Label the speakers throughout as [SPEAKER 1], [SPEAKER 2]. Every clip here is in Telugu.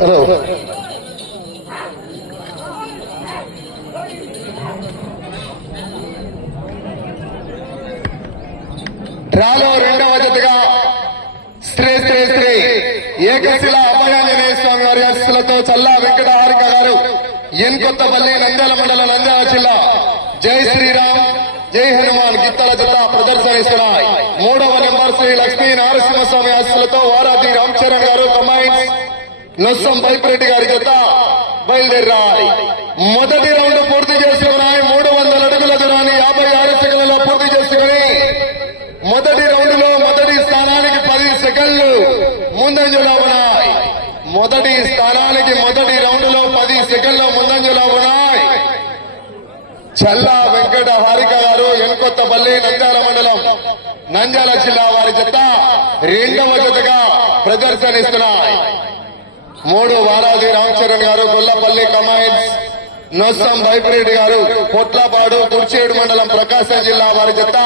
[SPEAKER 1] హలో డ్రాలో రెండవ జతగా స్త్రీ స్త్రీ స్త్రీ. ఏకశిల అభయాంజనేయ స్వామి వారి ఆశీస్సులతో చల్లా వెంకట హారిక గారు ఎన్ కొత్తపల్లి నంద్యాల మండలం నంద్యాల జిల్లా. జై శ్రీరామ్ జై హనుమాన్ గిత్తల జత ప్రదర్శనిస్తున్నాయి. మూడవ నెంబర్ శ్రీ లక్ష్మీ నారసింహస్వామి ఆశీస్సులతో వారాది రామ్ చరణ్ గారు కమాండ్స్ నొస్సం పైపిరెడ్డి గారి జత బయలుదేరాలి. మొదటి రౌండ్ పూర్తి చేసుకున్నాయి. మూడు వందల అడుగుల దూరాన్ని యాభై ఆరు సెకండ్లలో పూర్తి చేసుకుని మొదటి రౌండ్లో మొదటి స్థానానికి పది సెకండ్లు ముందంజలో ఉన్నాయి. మొదటి స్థానానికి మొదటి రౌండ్లో పది సెకండ్లు ముందంజలో ఉన్నాయి. చల్లా వెంకట హారిక గారు ఎన్కొత్తపల్లి నంద్యాల మండలం నంద్యాల జిల్లా వారి జత రెండవ జతగా ప్రదర్శనిస్తున్నాయి. మూడు వారాది రామచరణ్ గారు గొల్లపల్లి కమాండ్స్ నొస్సం బైపిరెడ్డి గారు పొట్లపాడు కుర్చేడు మండలం ప్రకాశం జిల్లా వారి జత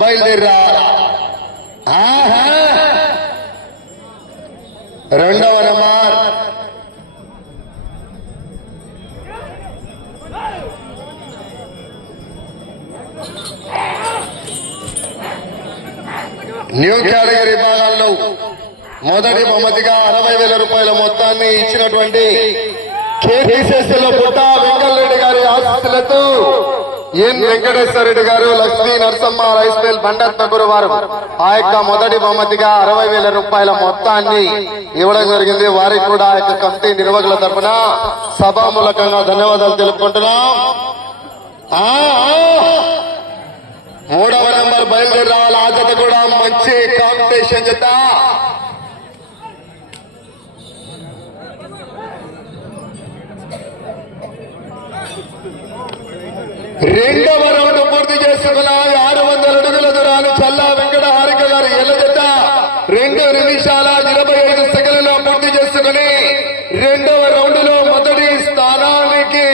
[SPEAKER 1] బయలుదేరా. రెండవ నెంబర్. న్యూ కేటగిరీ విభాగాల్లో మొదటి బహుమతిగా అరవై వేల రూపాయల మొత్తాన్ని ఇచ్చినటువంటి కేటీసీఎస్ పుట్ట వెంకటరెడ్డి గారి ఆశీస్సులతో N Venkateswara Reddy garu Lakshmi Narasamma rice mill Bhandar వారు ఆ యొక్క మొదటి బహుమతిగా అరవై వేల రూపాయల మొత్తాన్ని ఇవ్వడం జరిగింది. వారికి కూడా ఆ యొక్క కమిటీ నిర్వాహకుల తరఫున సభామూలకంగా ధన్యవాదాలు తెలుపుకుంటున్నాం. మూడవ నెంబర్ బయలుదేరి రావాలి. ఆ జత కూడా మంచి కాంపిటీషన్ జత రెండవ రౌండ్ పూర్తి చేసుకున్నాయి ఆరు వందల అడుగుల దూరాన్ని చల్లా వెంకట హారిక గారు ఎల్ల రెండు నిమిషాల ఇరవై ఐదు సెకండ్లలో పూర్తి చేసుకుని రెండవ రౌండ్లో మొదటి స్థానానికి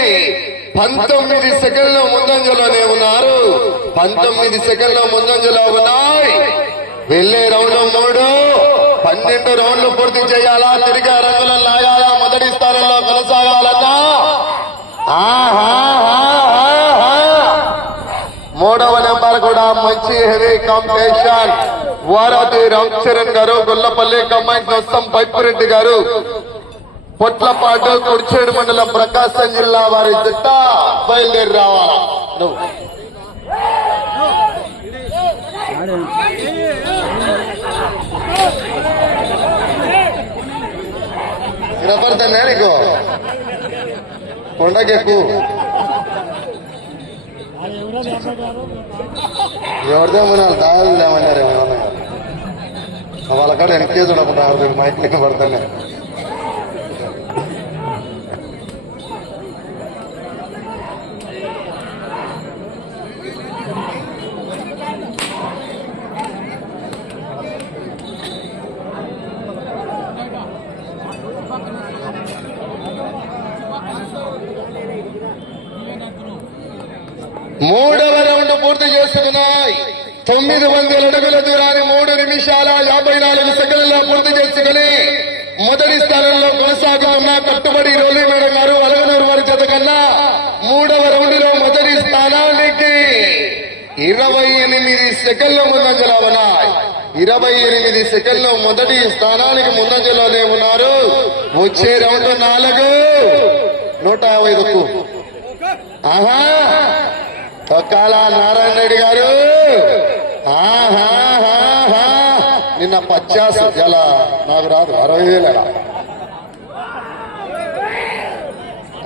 [SPEAKER 1] పంతొమ్మిది సెకండ్ల ముందంజలోనే ఉన్నారు. పంతొమ్మిది సెకండ్ల ముందంజలో ఉన్నాయి. వెళ్ళే రౌండ్ మూడు పన్నెండు రౌండ్లు పూర్తి చేయాలా? తిరిగి రంగులను లాగాలా? మొదటి స్థానంలో కొనసాగాలన్నా? ఆహా. మూడవ నెంబర్ కూడా మంచి హెవీ కాంపిటీషన్. వారాది రామ్ చరణ్ గారు గొల్లపల్లి కమ్మాయి నొస్సం పైపురెడ్డి గారు. పొట్లపాటు కుడిచేడు మండలం ప్రకాశం జిల్లా వారి జట్ట బయలుదేరి రావాలా. నువ్వు వినపడుతుందా కొండకెక్కు. కొండకెక్కు మన దాయాలు లేమన్నారు ఏమన్నా వాళ్ళ కాడ వెనకే చూడకుండా మైక్ లెక్క పడతానే మూడవ రౌండ్ పూర్తి చేసుకున్నాయి తొమ్మిది వందల అడుగుల దూరాన్ని మూడు నిమిషాల యాభై నాలుగు సెకండ్ల పూర్తి చేసుకుని మొదటి స్థానంలో కొనసాగుతున్న కట్టుబడి రోలి మేడం గారు అలగనూరు వారి చేత కన్నా మూడవ రౌండ్లో మొదటి స్థానానికి ఇరవై ఎనిమిది సెకండ్ల ముందంజలో ఉన్నాయి. ఇరవై ఎనిమిది సెకండ్ల మొదటి స్థానానికి ముందంజలోనే ఉన్నారు. వచ్చే రౌండ్ నాలుగు. నూట యాభై ఆహా! తొక్కాల నారాయణ రెడ్డి గారు ఆహాహాహా. నిన్న పచ్చాసు ఎలా? నాకు రాదు అరవై వేల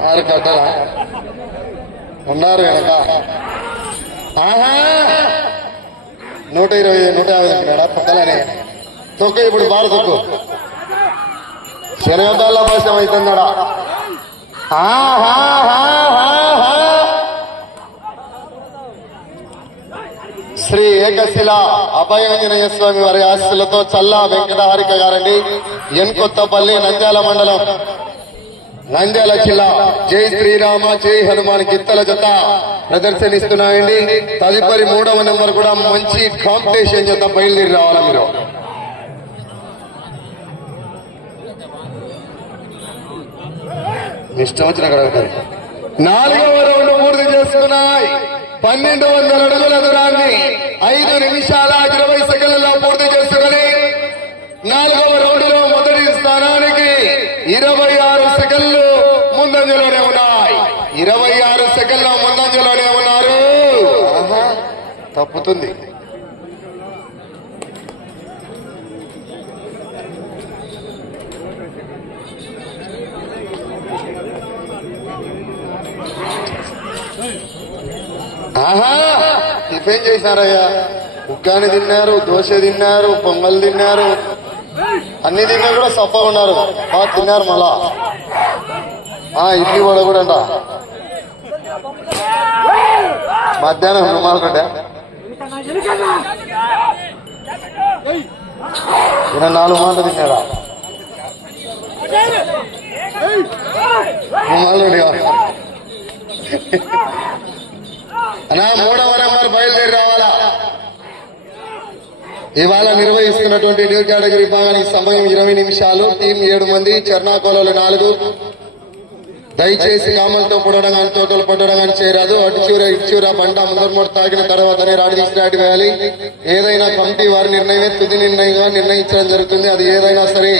[SPEAKER 1] ఆరు కట్టరా ఉన్నారు వెనక. ఆహా! నూట ఇరవై నూట యాభై తింటున్నాడా పక్కలనే. తొక్క ఇప్పుడు బారు తొక్కు. శనగదాల భాష అవుతుందడా ఆహాహాహాహా. శ్రీ ఏకశిల అభయాంజనేయ స్వామి వారి ఆశీస్సులతో చల్లా వెంకటహారిక గారండి. ఎన్ కొత్తపల్లి నంద్యాల మండలం. నంద్యాల జిల్లా. జై శ్రీరామ జై హనుమాన్ గిత్తల జత ప్రదర్శనిస్తున్నాయండి. తదుపరి మూడవ నెంబర్ కూడా మంచి కాంపిటీషన్ జత బయలుదేరి రావాలి మీరు ఇష్టం వచ్చిన నాలుగవ రౌండ్ పూర్తి చేసుకున్నాయి. పన్నెండు వందల అడుగుల దూరాన్ని ఐదు నిమిషాల ఇరవై సెకండ్లలో పూర్తి చేసుకుని నాలుగవ రౌండ్లో మొదటి స్థానానికి ఇరవై ఆరు సెకండ్లు ముందంజలోనే ఉన్నాయి. ఇరవై ఆరు సెకండ్ల ముందంజలోనే ఉన్నారు. తప్పుతుంది ఆహా ఏం చేశారయ్యా? ఉగ్గాని తిన్నారు దోశ తిన్నారు పొంగల్ తిన్నారు. అన్ని తిన్నా కూడా సఫా ఉన్నారు. బాగా తిన్నారు మళ్ళా. ఆ ఇడ్లీ వడ కూడా అంట. మధ్యాహ్నం రుమాలకట్ట ఈయన నాలుగు మాటలు తిన్నాడా? రుమాలుడిగా మూడవ బయలుదేరి రావాలా? ఇవాళ నిర్వహిస్తున్నటువంటి న్యూ కేటగిరీ విభాగానికి సమయం ఇరవై నిమిషాలు. టీం ఏడు మంది చర్నాకోలలు నాలుగు. దయచేసి కామలతో పొడవడం కానీ తోటలు పట్టడం కానీ చేయరాదు. అటుచూర చూర బండ ముందరమూడు తాకిన తర్వాతనే రాడి తీసి రాడి వేయాలి. ఏదైనా కమిటీ వారి నిర్ణయమే తుది నిర్ణయంగా నిర్ణయించడం జరుగుతుంది. అది ఏదైనా సరే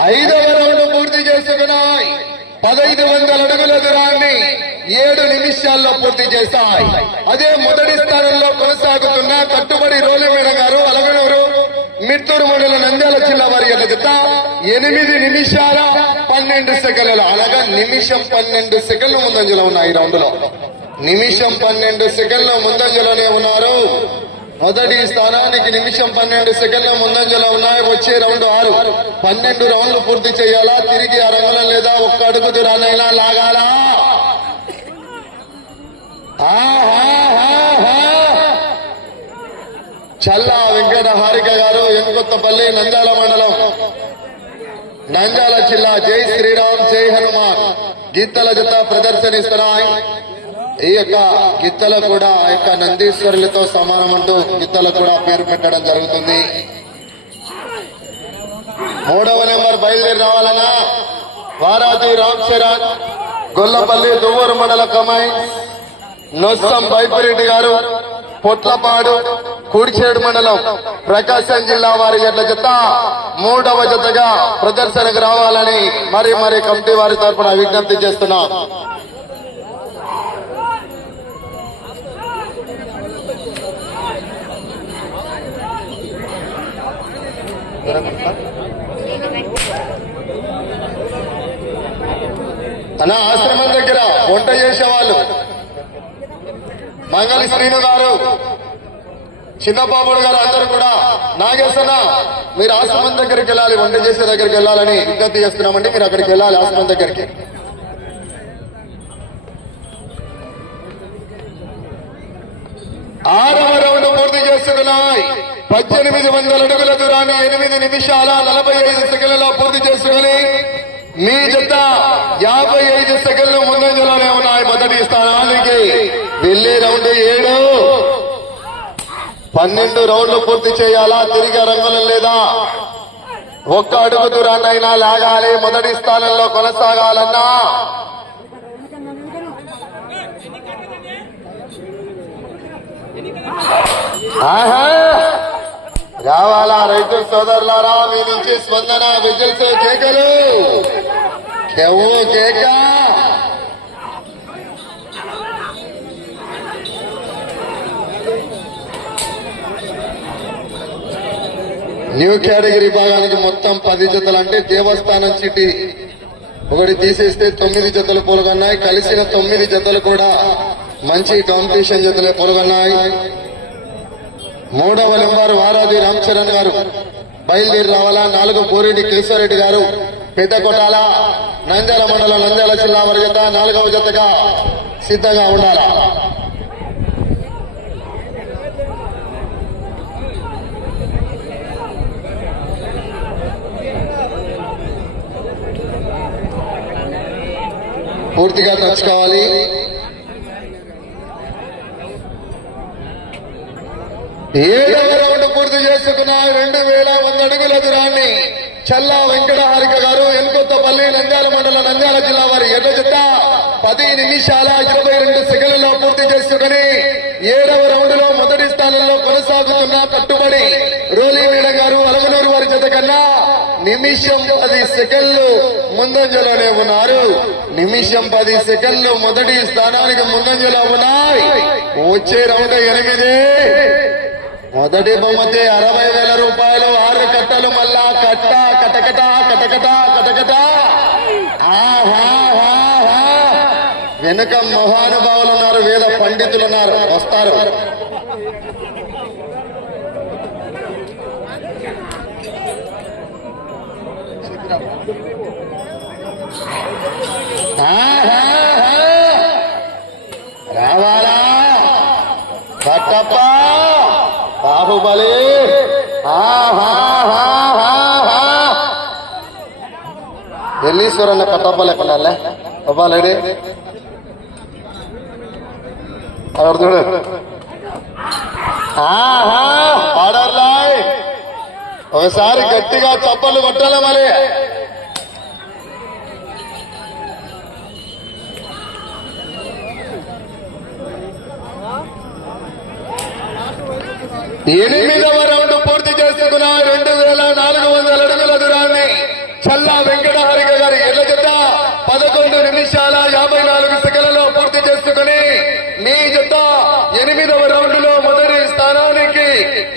[SPEAKER 1] ఐదవ రౌండ్ పూర్తి చేసుకున్నాయి. పదైదు వందల అడుగుల దూరాన్ని ఏడు నిమిషాల్లో పూర్తి చేశాయి. అదే మొదటి స్థానంలో కొనసాగుతున్న కట్టుబడి రోలిమేడ గారు అలగనూరు మిత్తూరు మండల నంద్యాల జిల్లా వారి యొక్క ఎనిమిది నిమిషాల పన్నెండు సెకండ్లు అనగా నిమిషం పన్నెండు సెకండ్లు ముందంజలో ఉన్నాయి రౌండ్లో నిమిషం పన్నెండు సెకండ్లు ముందంజలోనే ఉన్నారు. మొదటి స్థానానికి నిమిషం పన్నెండు సెకండ్ల ముందంజలో ఉన్నాయి. వచ్చే రౌండ్ ఆరు. పన్నెండు రౌండ్లు పూర్తి చేయాలా? తిరిగి ఆ రంగులం లేదా ఒక్క అడుగు దూరానైనా లాగాలా? చల్లా వెంకట హారిక గారు ఎన్కొత్తపల్లి నంద్యాల మండలం. నంద్యాల జిల్లా జై శ్రీరామ్ జై హనుమాన్. గీతల జత ప్రదర్శనిస్తున్నాయి. ఈ యొక్క గిత్తలు కూడా ఆ యొక్క నందీశ్వరులతో సమానం అంటూ గిత్తలు కూడా పేరు పెట్టడం జరుగుతుంది. మూడవ నెంబర్ బయలుదేరి రావాలన్నా వారాది రామ్ గొల్లపల్లి దువ్వూరు మండల కమాయి నొస్సం బైపిరెడ్డి గారు పొట్లపాడు కుడిచేడు మండలం ప్రకాశం జిల్లా వారి జట్ల జత మూడవ జతగా ప్రదర్శనకు రావాలని మరి మరి కమిటీ వారి తరఫున విజ్ఞప్తి చేస్తున్నాం. అన్న ఆశ్రమం దగ్గర వంట చేసేవాళ్ళు. మంగళి శ్రీను గారు చిన్నబాబుడు గారు అందరూ కూడా నాగేశన మీరు ఆశ్రమం దగ్గరికి వెళ్ళాలి వంట చేసే దగ్గరికి వెళ్ళాలని విజ్ఞప్తి చేస్తున్నామండి. మీరు అక్కడికి వెళ్ళాలి ఆశ్రమం దగ్గరికి. ఆరవ రౌండ్ పూర్తి చేస్తున్నాయి. పద్దెనిమిది వందల అడుగుల దూరాన్ని ఎనిమిది నిమిషాల నలభై ఐదు సెకండ్లలో పూర్తి చేసుకుని మీ జత యాభై ఐదు సెకండ్లు ముందంజలోనే ఉన్నాయి. మొదటి స్థానానికి వెళ్ళే రౌండ్ ఏడు. పన్నెండు రౌండ్లు పూర్తి చేయాలా? తిరిగి రంగులు లేదా? ఒక్క అడుగు దూరాన్నైనా లాగాలి. మొదటి స్థానంలో కొనసాగాలన్నా. ఆహా! రావాలా రైతు సోదరులారా? మీ నుంచి స్పందన విజిల్స్ కేకలు. కేవు కేక. న్యూ కేటగిరీ భాగానికి మొత్తం పది జతలు అంటే దేవస్థానం చిటి ఒకటి తీసేస్తే తొమ్మిది జతలు పొలగన్నాయి. కలిసిన తొమ్మిది జతలు కూడా మంచి కాంపిటీషన్ జతలే పొలగన్నాయి. మూడవ నెంబర్ వారాది రామ్చరణ్ గారు. బయలుదేరి రావాలా? నాలుగు కోరెడ్డి కేశవరెడ్డి గారు. పెద్ద కొట్టాల? నంద్యాల మండలం నంద్యాల జిల్లా వారి నాలుగవ జతగా సిద్ధంగా ఉండాలా? పూర్తిగా తచ్చుకోవాలి ఏడవ రౌండ్ పూర్తి చేసుకున్న రెండు వేల వంద అడుగుల దూరాన్ని చల్లా వెంకట హారిక గారు ఎన్కొత్తపల్లి నంద్యాల మండలం నంద్యాల జిల్లా వారి ఎర్ర చెత్త పది నిమిషాల ఇరవై రెండు సెకండ్లలో పూర్తి చేసుకుని ఏడవ రౌండ్లో మొదటి స్థానంలో కొనసాగుతున్న కట్టుబడి రోలీ మేడం గారు అలమనూరు వారి జత కన్నా నిమిషం పది సెకండ్లు ముందంజలోనే ఉన్నారు. నిమిషం పది సెకండ్లు మొదటి స్థానానికి ముందంజలో ఉన్నాయి. వచ్చే రౌండ్ ఎనిమిది. మొదటి బహుమతి అరవై వేల రూపాయలు. ఆరు కట్టలు మళ్ళా కట్ట కటకట కటకట కటకట. వెనుక మహానుభావులు ఉన్నారు వేద పండితులు ఉన్నారు. వస్తారు. రావాలా? కట్టప్ప. బాహుబలి ఎల్లీశ్వరన్న కట్టప్ప లేకుండా అవ్వాలడి అక్కడ చూడు ఆహా పాడర్లాయ్ ఒకసారి గట్టిగా చప్పలు కొట్టాలి మరి ఎనిమిదవ రౌండ్ పూర్తి చేసుకున్న రెండు వేల నాలుగు వందల అడుగుల దూరాన్ని చల్లా వెంకటహరిక గారి ఎల్ల జత పదకొండు నిమిషాల యాభై నాలుగు సెకండ్లలో పూర్తి చేసుకుని మీ జత ఎనిమిదవ రౌండ్లో మొదటి స్థానానికి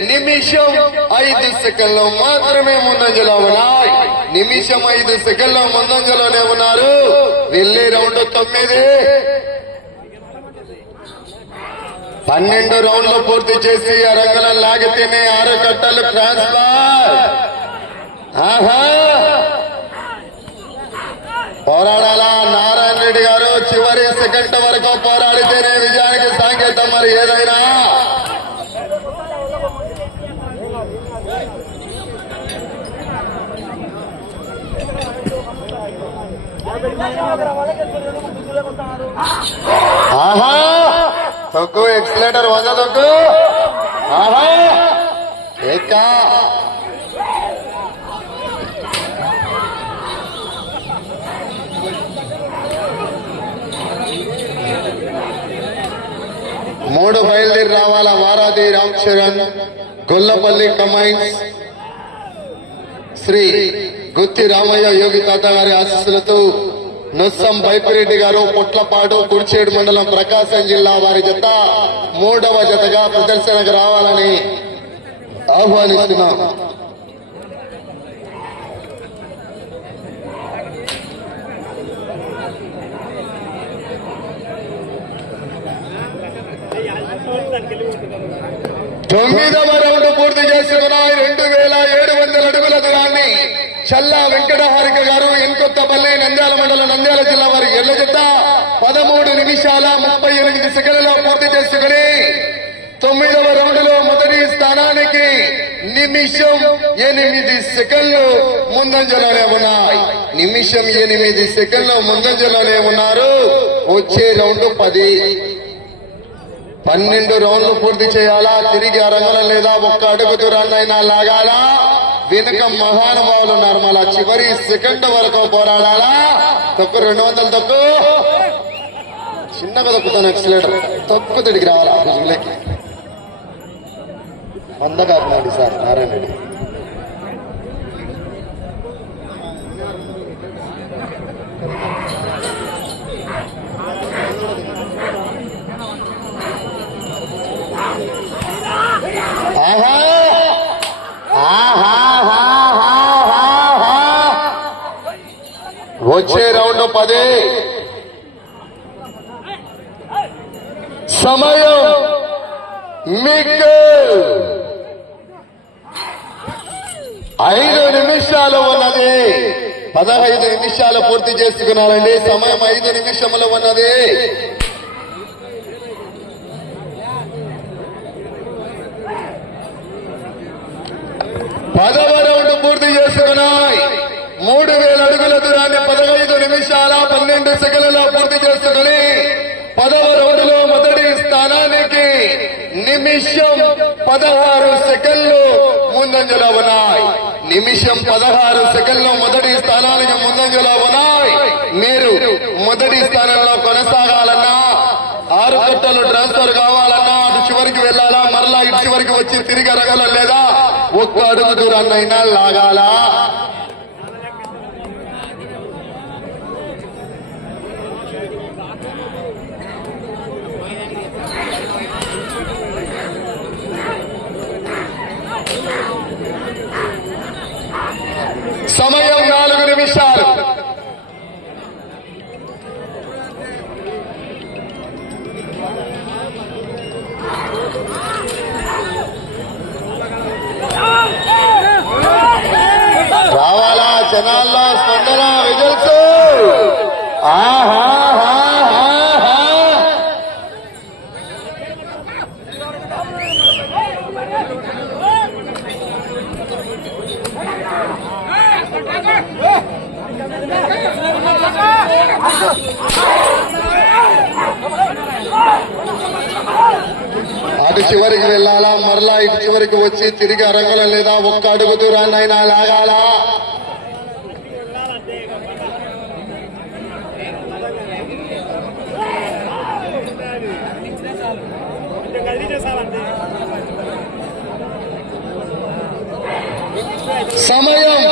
[SPEAKER 1] నిమిషం ఐదు సెకండ్లు మాత్రమే ముందంజలో ఉన్నాయి. నిమిషం ఐదు సెకండ్ల ముందంజలోనే ఉన్నారు. వెళ్ళే రౌండ్ తొమ్మిది. పన్నెండు రౌండ్లు పూర్తి చేసి అరంగల లాగితేనే ఆరు కట్టలు ట్రాన్స్ఫర్. ఆహా! పోరాడాలా నారాయణ రెడ్డి గారు చివరి సెకండ్ వరకు పోరాడితేనే విజయానికి సాంకేతం మరి ఏదైనా. ఆహా! తొక్కు ఎక్స్లేటర్ వంద తొక్కు. ఆహా! ఏకా. మూడు బయలుదేరి రావాలా వారాది రామ్ చరణ్ గొల్లపల్లి కమైన్స్. శ్రీ గుత్తి రామయ్య యోగి తాత గారి ఆశీస్సులతో నొస్సం బైపిరెడ్డి గారు పుట్లపాడు కుడిచేడు మండలం ప్రకాశం జిల్లా వారి జత మూడవ జతగా ప్రదర్శనకు రావాలని ఆహ్వానిస్తున్నాం తొమ్మిదవ రౌండ్ పూర్తి చేసుకున్న రెండు వేల ఏడు వందల అడుగుల దూరాన్ని చల్లా వెంకటహారిక గారు ఎన్కొత్తపల్లి నంద్యాల మండలం నంద్యాల జిల్లా వారి ఎల్ల జత పదమూడు నిమిషాల ముప్పై ఎనిమిది సెకండ్లలో పూర్తి చేసుకుని తొమ్మిదవ రౌండ్లో మొదటి స్థానానికి నిమిషం ఎనిమిది సెకండ్లు ముందంజలోనే ఉన్నాయి. నిమిషం ఎనిమిది సెకండ్లు ముందంజలోనే ఉన్నారు. వచ్చే రౌండ్ పది. పన్నెండు రౌండ్లు పూర్తి చేయాలా? తిరిగి అరంగలం లేదా ఒక్క అడుగు దూరాన్నైనా లాగాలా? వెనుక మహానుభావులు ఉన్నారు. మళ్ళా చివరి సెకండ్ వరకు పోరాడాలా? తొక్కు రెండు వందలు తొక్కు. చిన్నగా తొక్కుతాను ఎక్సలేటర్ తొక్కు తిడికి రావాలా రుజువులకి వంద కాకున్నాడు సార్ నారాయణ రెడ్డి. ఆహా! సమయం. మీకు ఐదు నిమిషాలు ఉన్నది. పదహైదు నిమిషాలు పూర్తి చేసుకున్నారండి. సమయం ఐదు నిమిషములు ఉన్నది. పదవ రౌండ్ పూర్తి చేసుకున్నాయి. మూడు వేల అడుగుల దూరాన్ని పదహైదు నిమిషాల పన్నెండు సెకండ్లలో పూర్తి చేసుకుని పదవ రౌండ్లో మొదటి స్థానానికి నిమిషం పదహారు సెకండ్లు ముందంజలో ఉన్నాయి. నిమిషం పదహారు సెకండ్లు మొదటి స్థానానికి ముందంజలో ఉన్నాయి. మీరు మొదటి స్థానంలో కొనసాగాలన్నా ఆరు కట్టలు ట్రాన్స్ఫర్ కావాలన్నా అటు చివరికి వెళ్ళాలా మరలా ఇటు చివరికి వచ్చి తిరిగి అరగల లేదా ఒక్క అడుగు దూరాన్నైనా లాగాలా? సమయం నాలుగు నిమిషాలు. రావాలా జనాల్లో స్పందన రిజల్ట్స్ ఆహా అటు చివరికి వెళ్ళాలా? మరలా ఇటు చివరికి వచ్చి తిరిగి అరంగలం లేదా? ఒక్క అడుగు దూరాన్నైనా లాగాలా? సమయం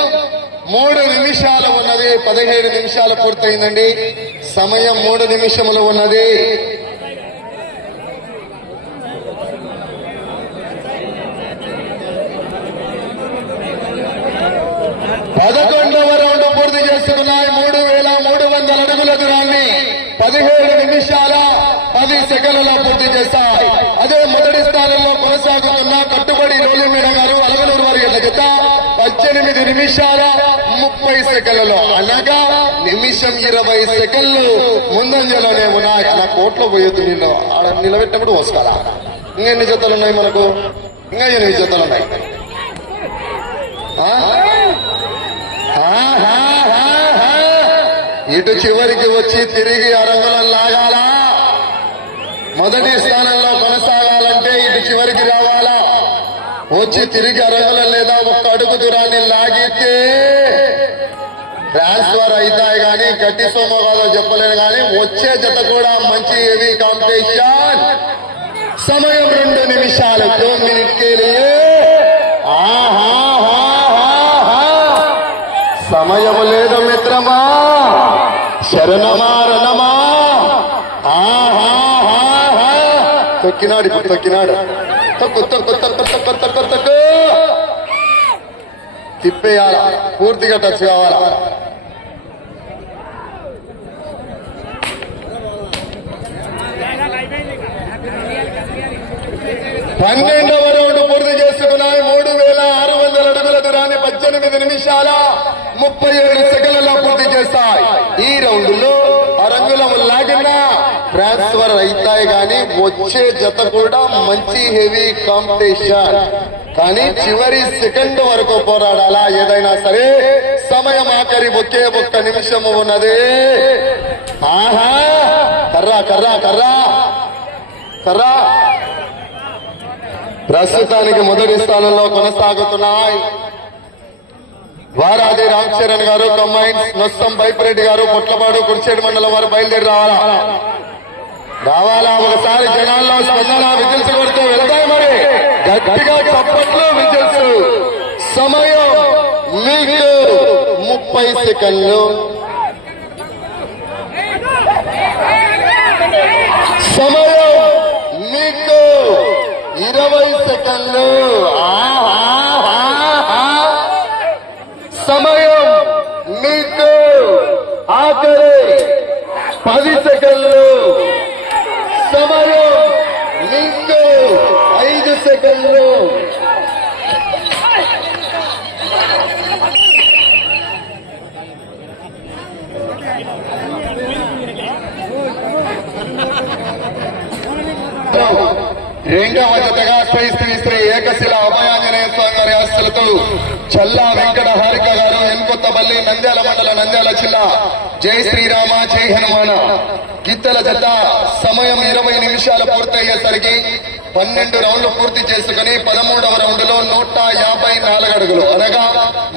[SPEAKER 1] మూడు నిమిషాలు ఉన్నది. పదిహేడు నిమిషాలు పూర్తయిందండి. సమయం మూడు నిమిషములు ఉన్నది పదకొండవ రౌండ్ పూర్తి చేసుకున్నాయి మూడు వేల మూడు వందల అడుగుల దూరాన్ని పదిహేడు నిమిషాల పది పూర్తి చేస్తాయి. అదే మొదటి స్థానంలో కొనసాగుతున్న కట్టుబడి రోలిమేడ గారు అలగలూరు వారి గత పద్దెనిమిది నిమిషాల ముప్పై సెకండ్లలో. అనగా నిమిషం ఇరవై సెకండ్లు ముందంజలోనే ఉన్నాయి అలా కోట్లో పోయొద్దు నిన్ను. ఆడ నిలబెట్టినప్పుడు వస్తారా ఇంకా ఎన్ని జతలు ఉన్నాయి మనకు? ఇంకా ఎన్ని జతలు ఉన్నాయి? ఇటు చివరికి వచ్చి తిరిగి అరంగులం లాగాలా? మొదటి స్థానంలో కొనసాగాలంటే ఇది చివరికి రావాలా? వచ్చి తిరిగి అరగల లేదా ఒక్క అడుగు దూరాన్ని లాగితే ట్రాన్స్ఫర్ అవుతాయి కానీ గట్టి సోమో కాదో చెప్పలేను కానీ వచ్చే జత కూడా మంచి హెవీ కాంపిటీషన్ సమయం రెండు నిమిషాలు తొమ్మిది తొక్కినాడు ఇప్పుడు తొక్కినాడు. తొక్కు తొక్కు తొక్కు తొక్కు తొక్కు తొక్కు తిప్పేయాల? పూర్తిగా టచ్ కావాలా? పన్నెండవ వచ్చే జత కూడా మంచి హెవీ కాంపిటీషన్ కానీ చివరి సెకండ్ వరకు పోరాడాలా? ఏదైనా సరే సమయం ఆఖరి ఒకే ఒక్క నిమిషము ఉన్నది. ఆహా! కర్రా కర్రా కర్రా! కర్రా! ప్రస్తుతానికి మొదటి స్థానంలో కొనసాగుతున్నాయి. వారాది రామ్ చరణ్ గారు కంబైన్స్ నొస్సం బైపరెడ్డి గారు పొట్లపాడు కుర్చేడు మండలం వారు బయలుదేరి రావాలా? రావాలా? ఒకసారి జనాల్లో స్పందన విజిల్స్ కొడుతూ వెళ్తాయి మరి. గట్టిగా చప్పట్లు విజిల్స్. సమయం మీకు ముప్పై సెకండ్లు. సమయం మీకు ఇరవై సెకండ్లు. సమయం మీకు ఆఖరి పది సెకండ్లు సమయం మీకు ఐదు రెండవ జతగా శ్రీ శ్రీ శ్రీ ఏకశిల అభయాంజనేయ స్వామి వారి ఆస్తులతో చల్లా వెంకట హారిక గారు ఎన్కొత్తపల్లి నంద్యాల మండల నంద్యాల జిల్లా. జై శ్రీరామ జై హనుమాన. గిత్తల జత సమయం ఇరవై నిమిషాలు పూర్తయ్యేసరికి పన్నెండు రౌండ్లు పూర్తి చేసుకుని పదమూడవ రౌండ్లో నూట యాభై నాలుగు అడుగులు అనగా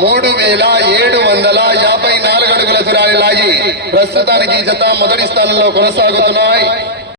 [SPEAKER 1] మూడు వేల ఏడు వందల యాభై నాలుగు అడుగుల దూరాన్ని లాగి ప్రస్తుతానికి ఈ జత మొదటి స్థానంలో కొనసాగుతున్నాయి.